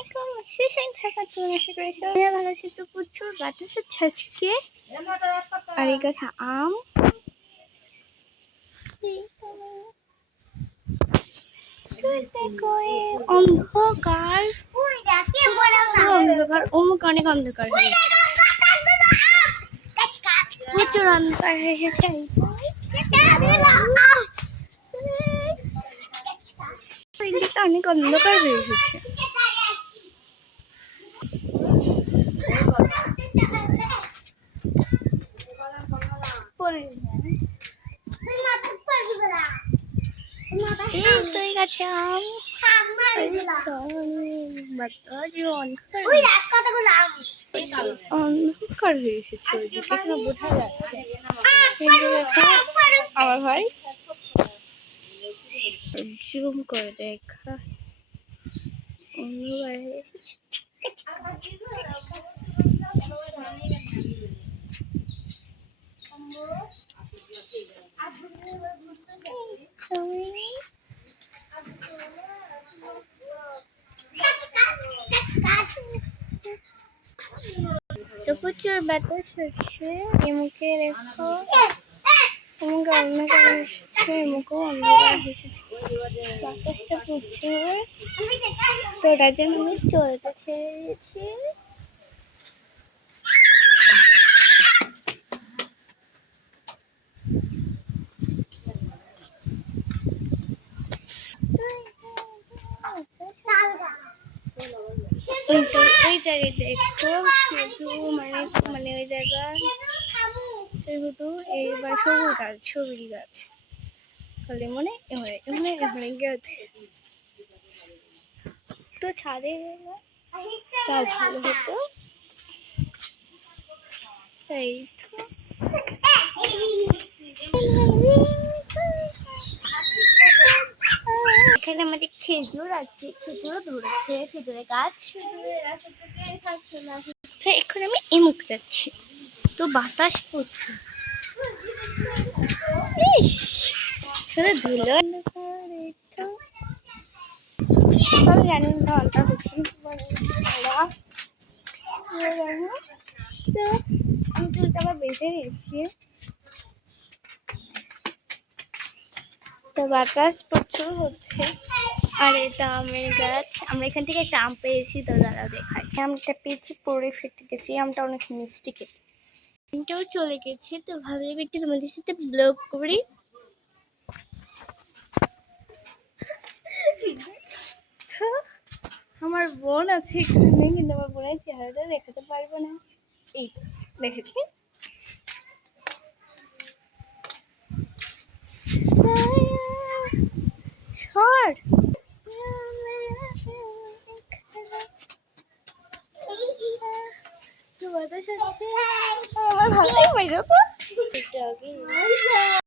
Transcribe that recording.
আলাইকুম, সেশন থাকা তো আশা করি সবাই ভালো আছে। তো প্রচুর বাতাস হচ্ছে আজকে। আর এই কথা আম অন্ধকার অন্ধকার অমুক অনেক অন্ধকার হয়েছে, প্রচুর অন্ধকার হয়ে গেছে। অনেক অন্ধকার হয়ে গেছে। এই তো এই গাছে আম অন্ধকার হয়ে এসেছে, ওইদিকে এখানে বোঝা যাচ্ছে। আমার ভাই জুম করে দেখা অন্ধকার হয়ে এসেছে। তো প্রচুর বাতাস হচ্ছে, এমুকে রেখো এমুকে অন্ধকার এসেছে, এমুকেও অন্ধকার এসেছে, বাতাসটা প্রচুর। তো ওটার জন্য আমি চলতে ছেড়ে দিয়েছি। ওই জায়গায় দেখো শুধু মানে ওই জায়গায় শুধু এইবার সবুজ গাছ খালি মনে এমনি গেছে। তো ছাদে গেলে তা ভালো হতো। এই তো এখানে আমাদের খেজুর আছে, খেজুর ধরেছে, খেজুরের গাছ। তো এখন আমি এমুক যাচ্ছি, তো বাতাস পড়ছে, শুধু ধুলো। আমি জানি ঘন্টা হচ্ছে, তো আমি চুলটা আবার বেঁধে নিয়েছি। তো বাতাস প্রচুর হচ্ছে। আর এটা আমের গাছ, আমরা এখান থেকে একটা আম পেয়েছি, তো দাদা দেখায়। আমটা পেয়েছি, পরে ফেটে গেছি, আমটা অনেক মিষ্টি খেতে। আমটাও চলে গেছে, তো ভাবলাম একটু তোমাদের সাথে ব্লগ করি। তো আমার বোন আছে এখানে, কিন্তু আমার বোনের চেহারাটা দেখাতে পারবো না। এই দেখেছি ছড় আমার ভালো লাগে।